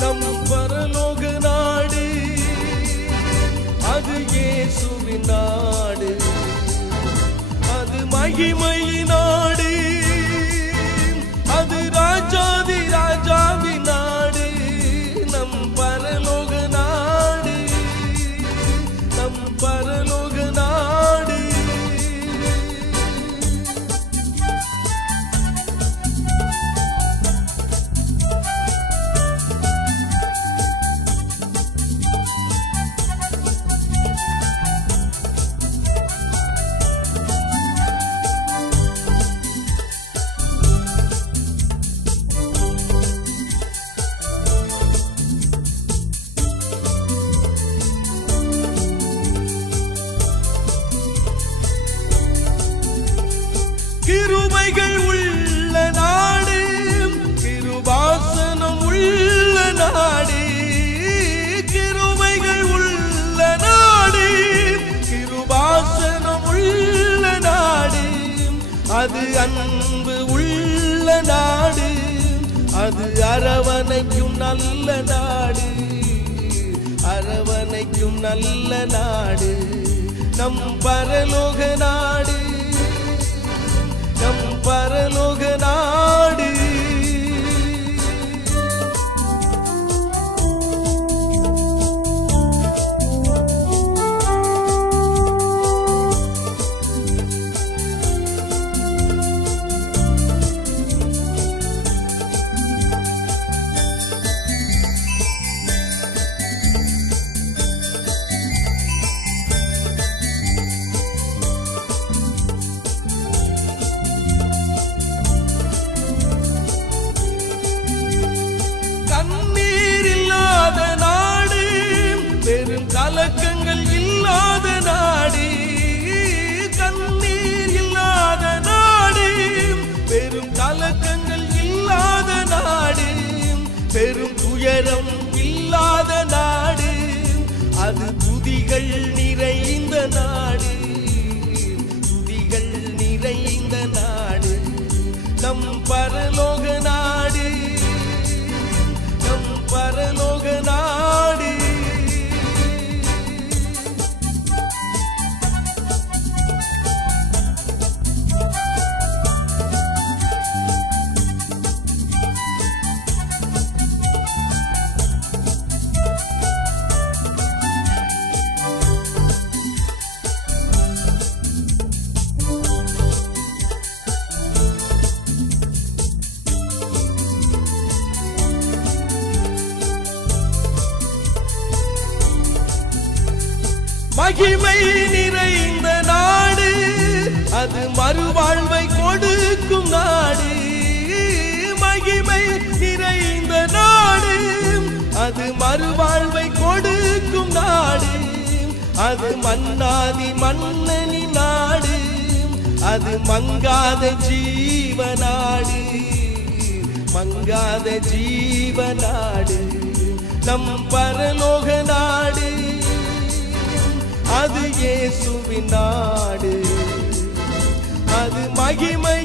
நம் பரலோக நாடு அது இயேசுவின் நாடு, அது மகிமை நாடு, அது ராஜாதி ராஜாவின் நாடு. நம் பரலோக நாடு, நம் பரலோக நாடு. கிருபைகள் உள்ள நாடு, கிருபாசனம் உள்ள நாடு. கிருபைகள் உள்ள நாடு, கிருபாசனம் உள்ள நாடு. அது அன்பு உள்ள நாடு, அது அரவணைக்கும் நல்ல நாடு, அரவணைக்கும் நல்ல நாடு. நம் பரலோக நாடு, நம் பரலோக நாடு. கண்ணீர் இல்லாத நாடு, பெரும் கலக்கங்கள் இல்லாத நாடு. கண்ணீர் இல்லாத நாடு, பெரும் கலக்கங்கள் இல்லாத நாடு. பெரும் துயரம் இல்லாத நாடு, அது துதிகள் நிறைந்த நாடு, துதிகள் நிறைந்த நாடு. நம் பரலோக நாடு, நம் பரலோக நாடு. மகிமை நிறைந்த நாடு, அது மறுவாழ்வை கொடுக்கும் நாடு. மகிமை நிறைந்த நாடு, அது மறுவாழ்வை கொடுக்கும் நாடு. அது மன்னாதி மன்னனி நாடு, அது மங்காத ஜீவநாடு, மங்காத ஜீவநாடு. நம் பரலோக நாடு, அது இயேசுவின் நாடு, அது மகிமை